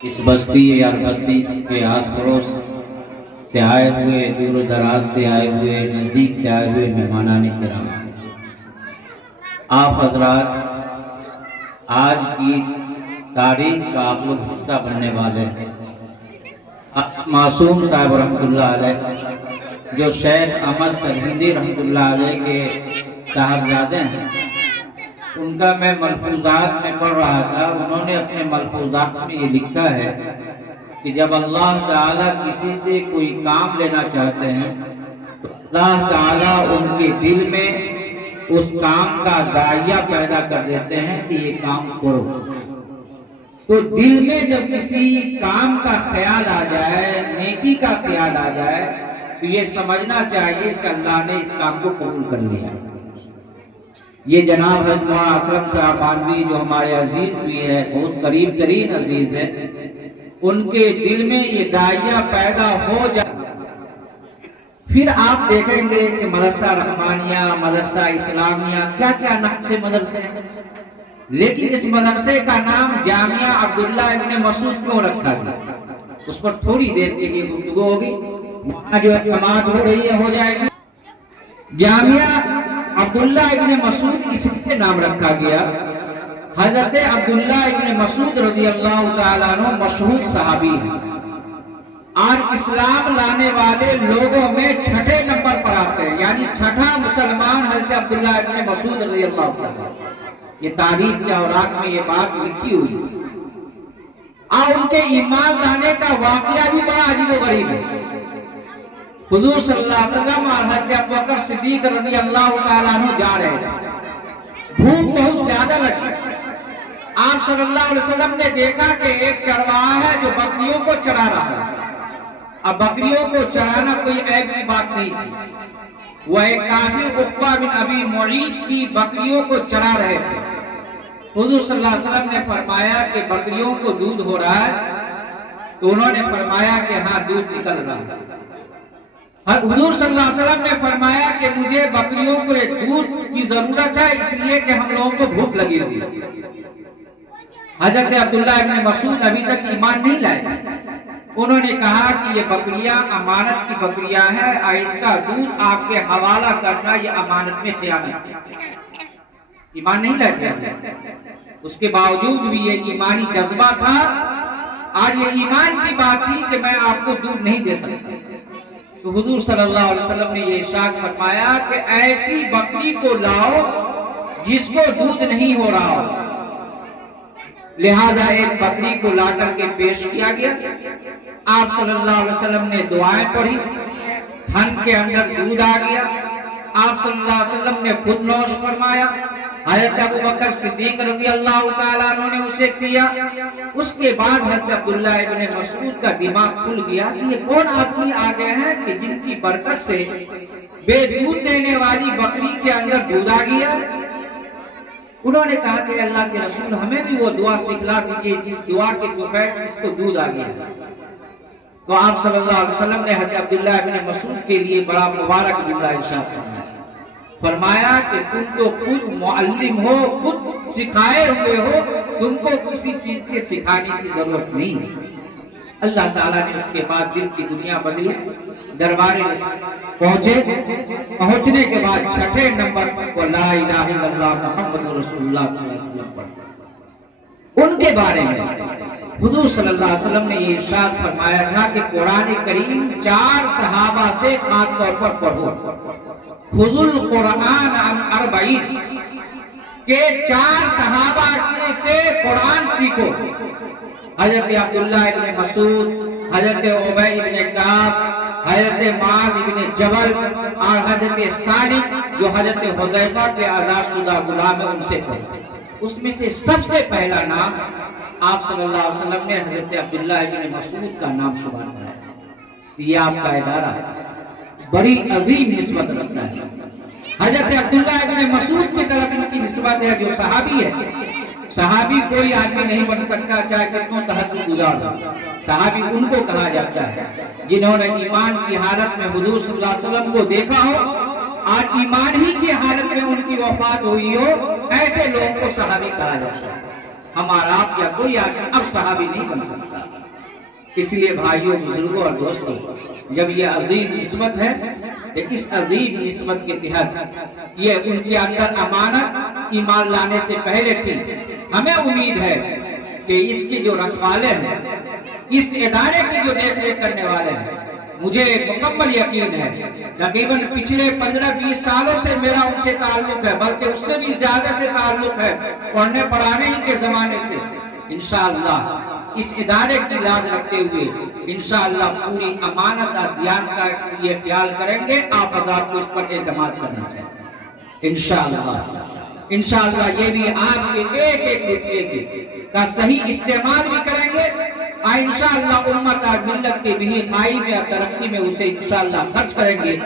اس بستی یا بستی کے آس پڑوس سے آئے ہوئے، دور و دراز سے آئے ہوئے، نزدیک سے آئے ہوئے مہمانان کرام، آپ حضرات آج کی تاریخ کا آپ لوگ حصہ بننے والے ہیں۔ معصوم صاحب رحمۃ اللہ علیہ جو شیخ احمد سرہندی رحمۃ اللہ علیہ کے صاحبزادے ہیں، ان کا میں ملفوظات میں پڑھ رہا تھا۔ انہوں نے اپنے ملفوظات میں یہ لکھا ہے کہ جب اللہ تعالیٰ کسی سے کوئی کام لینا چاہتے ہیں تو اللہ تعالیٰ ان کے دل میں اس کام کا داعیہ پیدا کر دیتے ہیں کہ یہ کام کرو۔ تو دل میں جب کسی کام کا خیال آ جائے، نیکی کا خیال آ جائے، تو یہ سمجھنا چاہیے کہ اللہ نے اس کام کو قبول کر لیا۔ یہ جناب حضرت مولانا اسلم صاحب بانوی جو ہمارے عزیز بھی ہے، بہت قریب ترین عزیز ہے، ان کے دل میں یہ داعیہ پیدا ہو جائے، پھر آپ دیکھیں گے کہ مدرسہ رحمانیہ، مدرسہ اسلامیہ، کیا کیا نام سے مدرسے ہیں، لیکن اس مدرسے کا نام جامعہ عبداللہ ابن مسعود کیوں رکھا گیا؟ اس پر تھوڑی دیر کے لیے گفتگو ہوگی، وہاں جو اقدامات ہو رہی ہے ہو جائے گی۔ جامعہ عبداللہ ابن مسعود اس لیے نام رکھا گیا، حضرت عبداللہ ابن مسعود رضی اللہ تعالیٰ عنہ مشہور صحابی ہیں، اور اسلام لانے والے لوگوں میں چھٹے نمبر پر آتے ہیں، یعنی چھٹا مسلمان حضرت عبداللہ ابن مسعود رضی اللہ تعالیٰ۔ یہ تاریخ کے اوراق میں یہ بات لکھی ہوئی، اور ان کے ایمان لانے کا واقعہ بھی بڑا عجیب و غریب ہے۔ حضور صلی اللہ علیہ وسلم اور حضرت ابوبکر صدیق رضی اللہ تعالیٰ عنہ جا رہے تھے، بھوک بہت زیادہ لگی۔ آپ صلی اللہ علیہ وسلم نے دیکھا کہ ایک چرواہا ہے جو بکریوں کو چرا رہا ہے۔ اب بکریوں کو چرانا کوئی عیب کی بات نہیں تھی، وہ ایک کافر عقبہ بن ابی معیط کی بکریوں کو چرا رہے تھے۔ حضور صلی اللہ علیہ وسلم نے فرمایا کہ بکریوں کو دودھ ہو رہا ہے، تو انہوں نے فرمایا کہ ہاں دودھ نکل رہا ہے۔ حضور صلی اللہ علیہ وسلم نے فرمایا کہ مجھے بکریوں کو دودھ کی ضرورت ہے، اس لیے کہ ہم لوگوں کو بھوک لگی ہوئی ہے۔ حضرت عبداللہ ابن مسعود ابھی تک ایمان نہیں لائے، انہوں نے کہا کہ یہ بکریاں امانت کی بکریاں ہیں، اور اس کا دودھ آپ کے حوالہ کرنا یہ امانت میں خیانت ہے۔ ایمان نہیں لائے، اس کے باوجود بھی یہ ایمانی جذبہ تھا، اور یہ ایمان کی بات تھی کہ میں آپ کو دودھ نہیں دے سکتا۔ تو حضور صلی اللہ علیہ وسلم نے یہ ارشاد فرمایا کہ ایسی بکری کو لاؤ جس کو دودھ نہیں ہو رہا ہو۔ لہذا ایک بکری کو لا کر کے پیش کیا گیا، آپ صلی اللہ علیہ وسلم نے دعائیں پڑھی، تھن کے اندر دودھ آ گیا، آپ صلی اللہ علیہ وسلم نے خود نوش فرمایا، حضرت ابوبکر صدیق رضی اللہ تعالیٰ عنہ نے اسے پیا۔ اس کے بعد حضرت عبداللہ ابن مسعود کا دماغ کھل گیا کہ یہ کون آدمی آ گئے ہیں کہ جن کی برکت سے بے دودھ دینے والی بکری کے اندر دودھ آ گیا۔ انہوں نے کہا کہ اللہ کے رسول ہمیں بھی وہ دعا سکھلا دیجئے جس دعا کے توفیق اس کو دودھ آ گیا۔ تو آپ صلی اللہ علیہ وسلم نے حضرت عبداللہ ابن مسعود کے لیے بڑا مبارک جملہ ارشاد فرمایا کہ تم تو خود معلم ہو، خود سکھائے ہوئے ہو، تم کو کسی چیز کے سکھانے کی ضرورت نہیں ہے۔ اللہ تعالیٰ نے اس کے بعد دل کی دنیا بدلی، دربار پہنچنے کے بعد چھٹے نمبر پر لا الہ الا اللہ محمد رسول اللہ صلی اللہ علیہ وسلم پڑھا۔ ان کے بارے میں حضور صلی اللہ علیہ وسلم نے یہ ارشاد فرمایا تھا کہ قرآن کریم 4 صحابہ سے خاص طور پر پڑھو، خذوا القرآن عن 40 کہ 4 صحابہ سے قرآن سیکھو، حضرت عبداللہ ابن مسعود، حضرت ابی ابن کعب، حضرت معاذ ابن جبل، اور حضرت سالم جو حضرت حذیفہ کے آزاد شدہ غلام ہیں، ان سے پڑھو۔ اس میں سے سب سے پہلا نام آپ صلی اللہ علیہ وسلم نے حضرت عبداللہ ابن مسعود کا نام شمار کرایا۔ یہ آپ کا ادارہ بڑی عظیم نسبت رکھتا ہے، حضرت عبداللہ ابن مسعود کی طرف ان کی نسبت ہے، جو صحابی ہے۔ صحابی کوئی آدمی نہیں بن سکتا چاہے کتنوں تہجد گزار ہو، صحابی ان کو کہا جاتا ہے جنہوں نے ایمان کی حالت میں حضور صلی اللہ علیہ وسلم کو دیکھا ہو، اور ایمان ہی کی حالت میں ان کی وفات ہوئی ہو، ایسے لوگوں کو صحابی کہا جاتا ہے۔ ہمارا آپ یا کوئی آدمی اب صحابی نہیں بن سکتا۔ اس لیے بھائیوں، بزرگوں اور دوستوں، جب یہ عظیم نسبت ہے کہ اس عظیم نسبت کے تحت یہ ان کے اندر امانت ایمان لانے سے پہلے تھی، ہمیں امید ہے کہ اس کے جو رکھوالے ہیں، اس ادارے کی جو دیکھ ریکھ کرنے والے ہیں، مجھے مکمل یقین ہے تقریباً پچھلے 15-20 سالوں سے میرا ان سے تعلق ہے، بلکہ اس سے بھی زیادہ سے تعلق ہے، پڑھنے پڑھانے ہی کے زمانے سے۔ انشاءاللہ اس ادارے کی لاج رکھتے ہوئے انشاءاللہ پوری امانت اور دیانت کا یہ خیال کریں گے۔ آپ حضرات کو اس پر اعتماد کرنا چاہیے انشاءاللہ یہ بھی آپ کے ایک ایک روپیے کے کا صحیح استعمال بھی کریں گے، اور انشاءاللہ امت اور ملت کے بھی خواہی میں اور ترقی میں اسے انشاءاللہ خرچ کریں گے۔